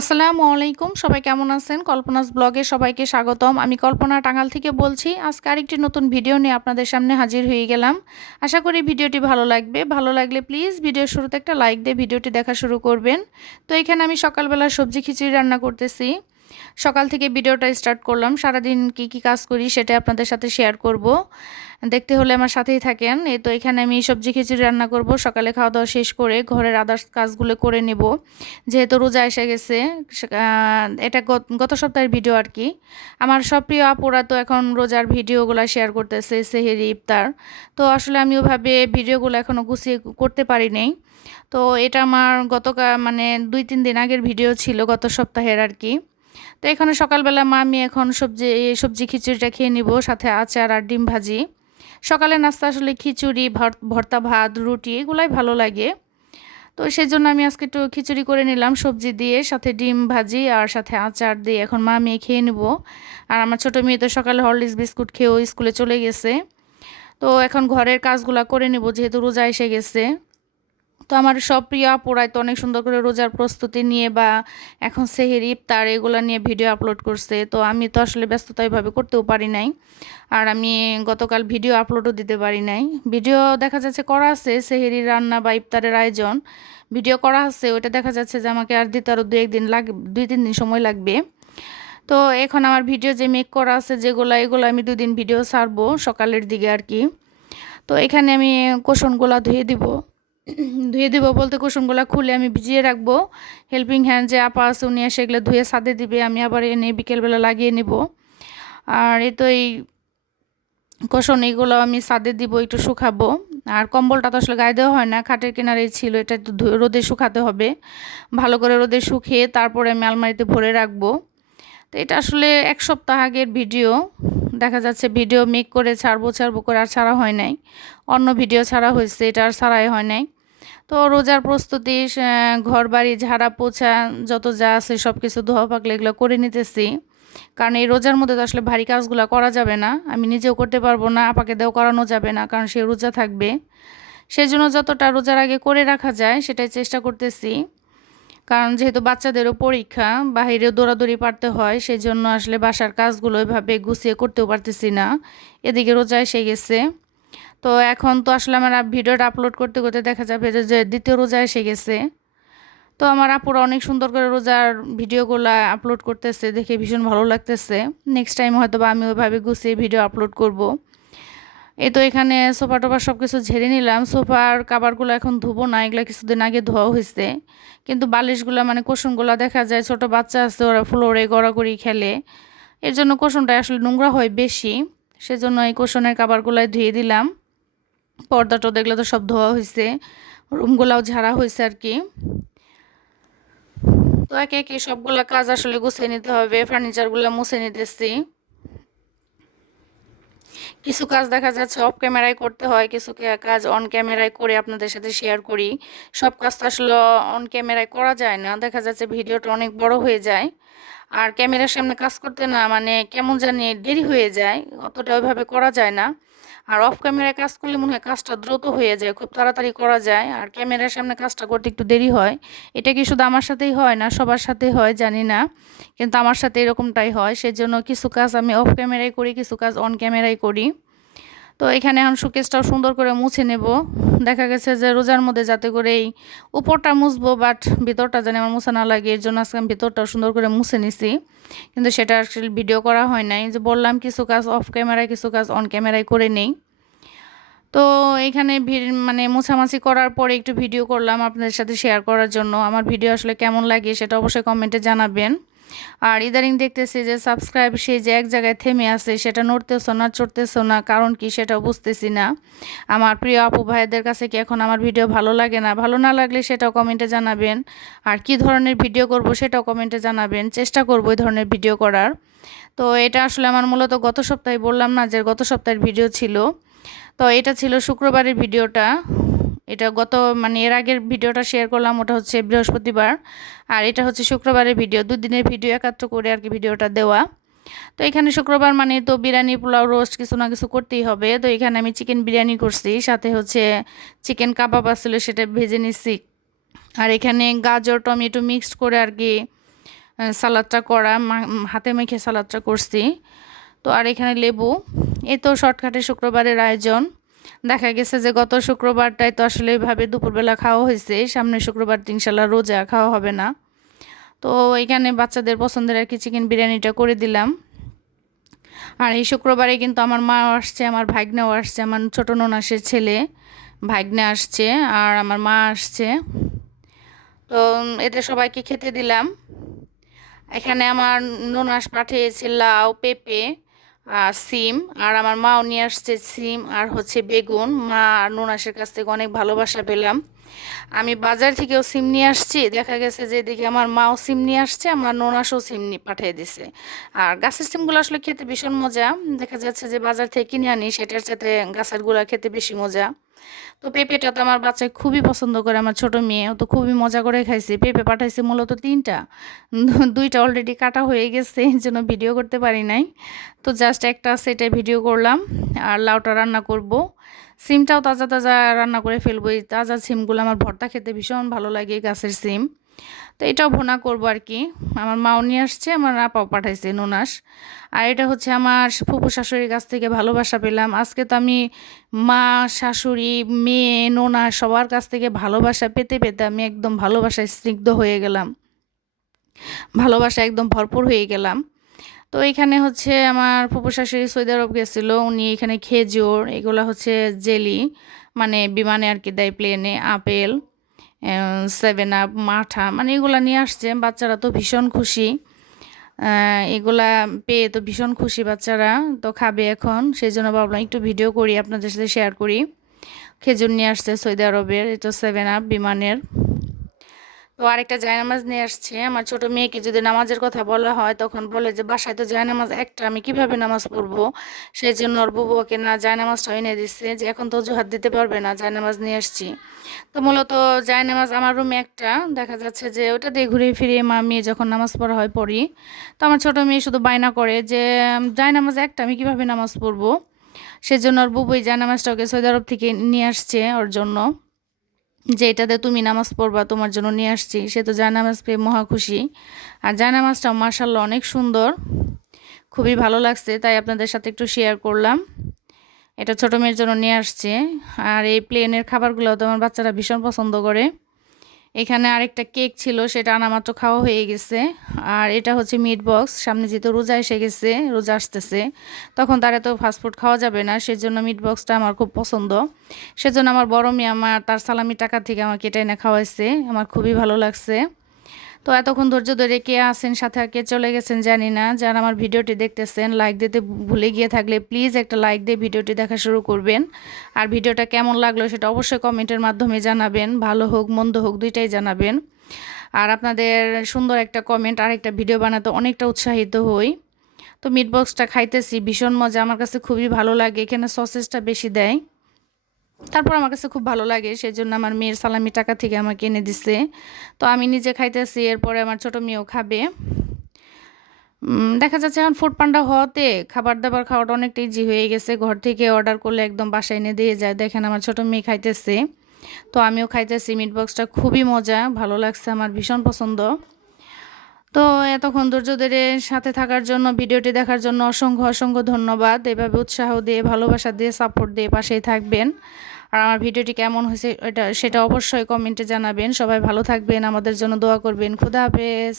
আসসালামু আলাইকুম। সবাই কেমন আছেন? কল্পনাস ব্লগে সবাইকে স্বাগতম। আমি কল্পনা টাঙ্গাল থেকে বলছি, আজকে আরেকটি নতুন ভিডিও নিয়ে আপনাদের সামনে হাজির হয়ে গেলাম। আশা করি ভিডিওটি ভালো লাগবে। ভালো লাগলে প্লিজ ভিডিওর শুরুতে একটা লাইক দিয়ে ভিডিওটি দেখা শুরু করবেন। তো এখানে আমি সকালবেলা সবজি খিচুড়ি রান্না করতেছি। সকাল থেকে ভিডিওটা স্টার্ট করলাম। সারাদিন কি কি কাজ করি সেটা আপনাদের সাথে শেয়ার করব। দেখতে হলে আমার সাথেই থাকেন। এই তো এখানে আমি সবজি খিচুড়ি রান্না করব। সকালে খাওয়া দাওয়া শেষ করে ঘরের আদার্স কাজগুলো করে নেব। যেহেতু রোজা এসে গেছে এটা গত সপ্তাহের ভিডিও আর কি। আমার সব প্রিয় আপুরা তো এখন রোজার ভিডিওগুলো শেয়ার করতেছে, সেহেরি, ইফতার। তো আসলে আমি ওভাবে ভিডিওগুলো এখনও গুছিয়ে করতে পারি নেই। তো এটা আমার গতকাল মানে দুই তিন দিন আগের ভিডিও ছিল গত সপ্তাহের আর কি। তো এখানে সকালবেলা মা আমি এখন সবজি সবজি খিচুড়িটা খেয়ে নিব, সাথে আচার আর ডিম ভাজি। সকালে নাস্তা আসলে খিচুড়ি ভর্তা ভাত, রুটি এগুলাই ভালো লাগে। তো সেই জন্য আমি আজকে একটু খিচুড়ি করে নিলাম, সবজি দিয়ে, সাথে ডিম ভাজি আর সাথে আচার দিয়ে এখন মা মেয়ে খেয়ে নেব। আর আমার ছোটো মেয়ে তো সকালে হরলিক্স বিস্কুট খেয়েও স্কুলে চলে গেছে। তো এখন ঘরের কাজগুলো করে নেব, যেহেতু রোজা এসে গেছে। তো আমার সব প্রিয় আপুরাই তো অনেক সুন্দর করে রোজার প্রস্তুতি নিয়ে বা এখন সেহের ইফতার এগুলো নিয়ে ভিডিও আপলোড করছে। তো আমি তো আসলে ব্যস্ততা এভাবে করতেও পারি নাই। আর আমি গতকাল ভিডিও আপলোডও দিতে পারি নাই। ভিডিও দেখা যাচ্ছে করা আছে, সেহেরি রান্না বা ইফতারের আয়োজন। ভিডিও করা আছে ওটা দেখা যাচ্ছে যে আমাকে আর দিতে আরও দু একদিন লাগ দুই তিন দিন সময় লাগবে। তো এখন আমার ভিডিও যে মেক করা আছে, যেগুলো, এগুলো আমি দুদিন ভিডিও ছাড়বো সকালের দিকে আর কি। তো এখানে আমি কোষণগুলা ধুয়ে দিব। ধুয়ে দেবো বলতে কুসুমগুলো খুলে আমি ভিজিয়ে রাখব। হেল্পিং হ্যান্ড যে আপা আছে উনি এসে এগুলো ধুয়ে সাদে দিবে, আমি আবার এনে বিকেলবেলা লাগিয়ে নেব। আর এই তো এই কোষণ এইগুলো আমি সাদে দিব, একটু শুকাবো। আর কম্বলটা তো আসলে গায়ে দেওয়া হয় না, খাটের কিনারেই ছিল, এটা একটু রোদে শুকাতে হবে। ভালো করে রোদে শুকিয়ে তারপরে আমি আলমারিতে ভরে রাখব। তো এটা আসলে এক সপ্তাহ আগের ভিডিও। দেখা যাচ্ছে ভিডিও মেক করে ছাড়বো ছাড়বো করে আর ছাড়া হয় নাই। অন্য ভিডিও ছাড়া হয়েছে, এটা আর ছাড়াই হয় নাই। তো রোজার প্রস্তুতি ঘর বাড়ি ঝাড়া পোছা, যত যা আছে সব কিছু ধোয়া পাকলে এগুলো করে নিতেছি। কারণ এই রোজার মধ্যে তো আসলে ভারী কাজগুলো করা যাবে না। আমি নিজেও করতে পারব না, আপাকে দেও করানো যাবে না, কারণ সে রোজা থাকবে। সেই জন্য যতটা রোজার আগে করে রাখা যায়, সেটাই চেষ্টা করতেছি। কারণ যেহেতু বাচ্চাদেরও পরীক্ষা বাহিরেও দৌড়াদৌড়ি পারতে হয় সেই জন্য আসলে বাসার কাজগুলো এভাবে গুছিয়ে করতেও পারতেছি না। এদিকে রোজা এসে গেছে। তো এখন তো আসলে আমার ভিডিওটা আপলোড করতে করতে দেখা যাবে যে দ্বিতীয় রোজা এসে গেছে। তো আমার আপুরা অনেক সুন্দর করে রোজার ভিডিওগুলো আপলোড করতেছে, দেখে ভীষণ ভালো লাগতেছে। নেক্সট টাইম হয়তো বা আমি ওইভাবে গুছিয়ে ভিডিও আপলোড করব। এই তো এখানে সোফা টোফা সব কিছু ঝেড়ে নিলাম। সোফার কাবারগুলো এখন ধুবো না, এগুলো কিছুদিন আগে ধোয়া হয়েছে। কিন্তু বালিশগুলো মানে কুসুমগুলো দেখা যায়, ছোট বাচ্চা আছে, ওরা ফ্লোরে গড়াগড়ি খেলে। এর জন্য কুসুমটা আসলে নোংরা হয় বেশি। সেজন্য এই কুসনের কাবারগুলোয় ধুয়ে দিলাম। পর্দা এগুলো তো সব ধোয়া হয়েছে। রুমগুলাও ঝাড়া হয়েছে আর কি। তো একে একে সবগুলো কাজ আসলে গুছিয়ে নিতে হবে ফার্নিচারগুলো মুছে নিতেছি। কিছু কাজ দেখা যাচ্ছে অফ ক্যামেরায় করতে হয়, কিছু কাজ অন ক্যামেরায় করে আপনাদের সাথে শেয়ার করি। সব কাজ তো আসলে অন ক্যামেরায় করা যায় না, দেখা যাচ্ছে ভিডিওটা অনেক বড় হয়ে যায়। আর ক্যামেরার সামনে কাজ করতে না মানে কেমন জানি দেরি হয়ে যায়, অতটা ওইভাবে করা যায় না। আর অফ ক্যামেরায় কাজ করলে মনে হয় কাজটা দ্রুত হয়ে যায়, খুব তাড়াতাড়ি করা যায়। আর ক্যামেরার সামনে কাজটা করতে একটু দেরি হয়। এটা কি শুধু আমার সাথেই হয় না, সবার সাথেই হয়, জানি না। কিন্তু আমার সাথে এরকমটাই হয়, সেজন্য কিছু কাজ আমি অফ ক্যামেরায় করি, কিছু কাজ অন ক্যামেরায় করি। তো এখানে এখন সুকেশটাও সুন্দর করে মুছে নেব। দেখা গেছে যে রোজার মধ্যে যাতে করে এই উপরটা মুছবো বাট ভিতরটা যেন আমার মুছে না লাগে, এর জন্য আজকে আমি ভিতরটাও সুন্দর করে মুছে নিছি। কিন্তু সেটা আসলে ভিডিও করা হয় নাই। যে বললাম কিছু কাজ অফ ক্যামেরায় কিছু কাজ অন ক্যামেরায় করে নেই। তো এখানে মানে মোছামাছি করার পরে একটু ভিডিও করলাম আপনাদের সাথে শেয়ার করার জন্য। আমার ভিডিও আসলে কেমন লাগে সেটা অবশ্যই কমেন্টে জানাবেন। আর ইদারিং দেখতেছি যে সাবস্ক্রাইব সে যে এক জায়গায় থেমে আছে, সেটা নড়তেছো না, চড়তেছো না, কারণ কি সেটা বুঝতেছি না। আমার প্রিয় আপু ভাইদের কাছে কি এখন আমার ভিডিও ভালো লাগে না? ভালো না লাগলে সেটাও কমেন্টে জানাবেন। আর কি ধরনের ভিডিও করব সেটাও কমেন্টে জানাবেন। চেষ্টা করব এই ধরনের ভিডিও করার। তো এটা আসলে আমার মূলত গত সপ্তাহে বললাম না যে গত সপ্তাহের ভিডিও ছিল। তো এটা ছিল শুক্রবারের ভিডিওটা। এটা গত মানে এর আগের ভিডিওটা শেয়ার করলাম, ওটা হচ্ছে বৃহস্পতিবার। আর এটা হচ্ছে শুক্রবারের ভিডিও, দুদিনের ভিডিও একাত্র করে আর কি ভিডিওটা দেওয়া। তো এখানে শুক্রবার মানে তো বিরিয়ানি, পোলাও রোস্ট কিছু না কিছু করতেই হবে। তো এখানে আমি চিকেন বিরিয়ানি করছি, সাথে হচ্ছে চিকেন কাবাব আসলে সেটা ভেজে নিচ্ছি আর এখানে গাজর, টমেটো মিক্সড করে আর কি সালাদটা করা হাতে মেখে সালাদটা করছি। তো আর এখানে লেবু, এই তো শর্টকাটে শুক্রবারের আয়োজন। দেখা গেছে যে গত শুক্রবারটাই তো আসলে এইভাবে দুপুরবেলা খাওয়া হয়েছে সামনে শুক্রবার ইনশাল্লাহ রোজা খাওয়া হবে না। তো এখানে বাচ্চাদের পছন্দের আর কি চিকেন বিরিয়ানিটা করে দিলাম। আর এই শুক্রবারে কিন্তু আমার মা আসছে, আমার ভাগ্নেও আসছে, আমার ছোটো ননাসের ছেলে ভাগ্নে আসছে আর আমার মা আসছে। তো এদের সবাইকে খেতে দিলাম। এখানে আমার ননাস পাঠিয়েছে লাউ, পেঁপে সিম, আর আমার মাও নিয়ে আসছে সিম আর হচ্ছে বেগুন। মা আর নুনাসের কাছ থেকে অনেক ভালোবাসা পেলাম। আমি বাজার থেকেও সিম নিয়ে আসছি। দেখা গেছে যে দেখি আমার মাও সিম নিয়ে আসছে, আমার নোনাসও সিম নিয়ে পাঠিয়ে দিছে। আর গাছের সিমগুলো আসলে খেতে ভীষণ মজা। দেখা যাচ্ছে যে বাজার থেকে কিনে আনি, সেটার সাথে গাছেরগুলা খেতে বেশি মজা। তো পেঁপেটা তো আমার বাচ্চা খুবই পছন্দ করে, আমার ছোট মেয়ে। ও তো খুবই মজা করে খাইছে। পেঁপে পাঠাইছে মূলত তিনটা। দুইটা অলরেডি কাটা হয়ে গেছে এই জন্য ভিডিও করতে পারি নাই। তো জাস্ট একটা সেটে ভিডিও করলাম। আর লাউটা রান্না করব। সিমটাও তাজা তাজা রান্না করে ফেলব এই তাজা সিমগুলো আমার ভর্তা খেতে ভীষণ ভালো লাগে গাছের সিম। তো এটাও ভোনা করব আর কি। আমার মাও নিয়ে আসছে, আমার আপাও পাঠাইছে নোনাস। আর এটা হচ্ছে আমার ফুপু শাশুড়ির কাছ থেকে ভালোবাসা পেলাম। আজকে তো আমি মা, শাশুড়ি, মেয়ে, নোনা সবার কাছ থেকে ভালোবাসা পেতে পেতে আমি একদম ভালোবাসায় স্নিগ্ধ হয়ে গেলাম। ভালোবাসা একদম ভরপুর হয়ে গেলাম। তো এখানে হচ্ছে আমার ফুপু শাশুড়ি সৌদি আরব গেছিল, উনি এখানে খেজুর, এগুলো হচ্ছে জেলি মানে বিমানে আর কি দেয় প্লেনে আপেল। সেভেন আপ মাঠা মানে এগুলো নিয়ে আসছে। বাচ্চারা তো ভীষণ খুশি। এগুলা পেয়ে তো ভীষণ খুশি বাচ্চারা। তো খাবে এখন। সেই জন্য ভাবলাম একটু ভিডিও করি, আপনাদের সাথে শেয়ার করি। খেজুর নিয়ে আসছে সৌদি আরবের, এটা সেভেন আপ বিমানের। তো আরেকটা জায়নামাজ নিয়ে আসছে। আমার ছোট মেয়েকে যদি নামাজের কথা বলা হয়, তখন বলে যে, বাসায় তো জায়নামাজ একটা, আমি কীভাবে নামাজ পড়ব? সেই জন্য ওর বুবুকে না জায়নামাজটা এনে দিচ্ছে যে, এখন তো অজুহাত দিতে পারবে না, জায়নামাজ নিয়ে আসছি। তো মূলত জায়নামাজ আমার রুমে একটা। দেখা যাচ্ছে যে, ওটা দিয়ে ঘুরে ফিরে মা, মেয়ে যখন নামাজ পড়া হয়, পড়ি। তো আমার ছোট মেয়ে শুধু বায়না করে যে, জায়নামাজ একটা, আমি কীভাবে নামাজ পড়ব? সেজন্য ওর বুবুই জায়নামাজটা ওকে সৌদি আরব থেকে নিয়ে আসছে ওর জন্য। যে এটাতে তুমি নামাজ পড়বা, তোমার জন্য নিয়ে আসছি, সে তো জায়নামাজ পেয়ে মহা খুশি। আর জায়নামাজটাও মার্শাল্লাহ অনেক সুন্দর, খুবই ভালো লাগছে, তাই আপনাদের সাথে একটু শেয়ার করলাম। এটা ছোটো মেয়ের জন্য নিয়ে আসছে। আর এই প্লেনের খাবারগুলো তো আমার বাচ্চারা ভীষণ পছন্দ করে। এখানে আরেকটা কেক ছিল, সেটা আনামাত্র খাওয়া হয়ে গেছে। আর এটা হচ্ছে মিট বক্স সামনে যেহেতু রোজা এসে গেছে, রোজা আসতেছে, তখন তার তো ফাস্টফুড খাওয়া যাবে না, সেজন্য মিট বক্সটা আমার খুব পছন্দ। সেজন্য আমার বড় মেয়ে আমার তার সালামি টাকা থেকে আমাকে এটা এনে খাওয়াইছে, আমার খুবই ভালো লাগছে। তো এতক্ষণ ধৈর্য ধরে কে আসেন সাথে কে চলে গেছেন জানি না। যারা আমার ভিডিওটি দেখতেছেন লাইক দিতে ভুলে গিয়ে থাকলে প্লিজ একটা লাইক দিয়ে ভিডিওটি দেখা শুরু করবেন। আর ভিডিওটা কেমন লাগল সেটা অবশ্যই কমেন্টের মাধ্যমে জানাবেন। ভালো হোক, মন্দ হোক, দুইটাই জানাবেন। আর আপনাদের সুন্দর একটা কমেন্ট আর একটা ভিডিও বানাতে অনেকটা উৎসাহিত হই। তো মিট বক্সটা খাইতেছি, ভীষণ মজা, আমার কাছে খুবই ভালো লাগে, এখানে সসেসটা বেশি দেয়। তারপর আমার কাছে খুব ভালো লাগে সেই জন্য আমার মেয়ের সালামি টাকা থেকে আমাকে এনে দিছে। তো আমি নিজে খাইতেছি, এরপরে আমার ছোটো মেয়েও খাবে। দেখা যাচ্ছে এখন ফুড পান্ডা হওয়াতে খাবার দাবার খাওয়াটা অনেকটা ইজি হয়ে গেছে। ঘর থেকে অর্ডার করলে একদম বাসায় এনে দিয়ে যায়। দেখেন আমার ছোটো মেয়ে খাইতেছে। তো আমিও খাইতেছি মিট বক্সটা খুবই মজা, ভালো লাগছে, আমার ভীষণ পছন্দ। তো এতক্ষণ দুর্যোধের ধরে সাথে থাকার জন্য, ভিডিওটি দেখার জন্য অসংখ্য অসংখ্য ধন্যবাদ। এভাবে উৎসাহ দিয়ে, ভালোবাসা দিয়ে সাপোর্ট দিয়ে পাশেই থাকবেন। আর আমার ভিডিওটি কেমন হয়েছে এটা, সেটা অবশ্যই কমেন্টে জানাবেন। সবাই ভালো থাকবেন, আমাদের জন্য দোয়া করবেন। খুদা হাফেজ।